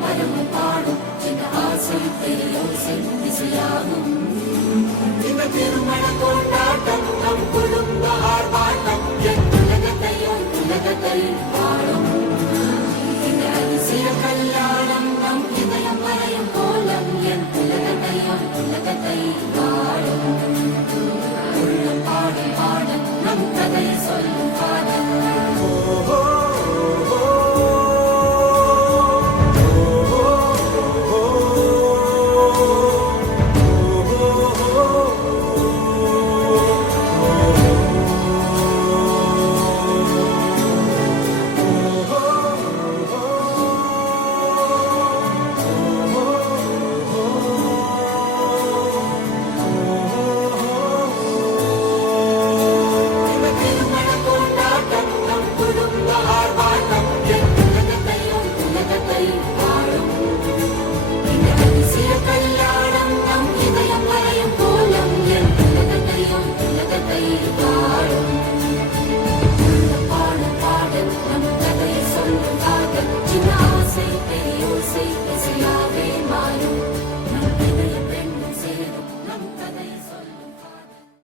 பரமும் பாடும் இந்த ஆசை பெரியோசை இசையாகும். இந்த திருமண கொண்டாட்டம் நம் குடும்ப ஆர்ப்பாட்டம் என் உலகத்தை வாழும். இந்த அதிசய கல்யாணம் நம் இதயம் வரையும் கோலம் என் உலகத்தை வாழும். உள்ளம் பாடும் பாடல் நம் கதை சொல்லும் பாடல். பாடும் பாடல் நம் கதையை சொல்லும்.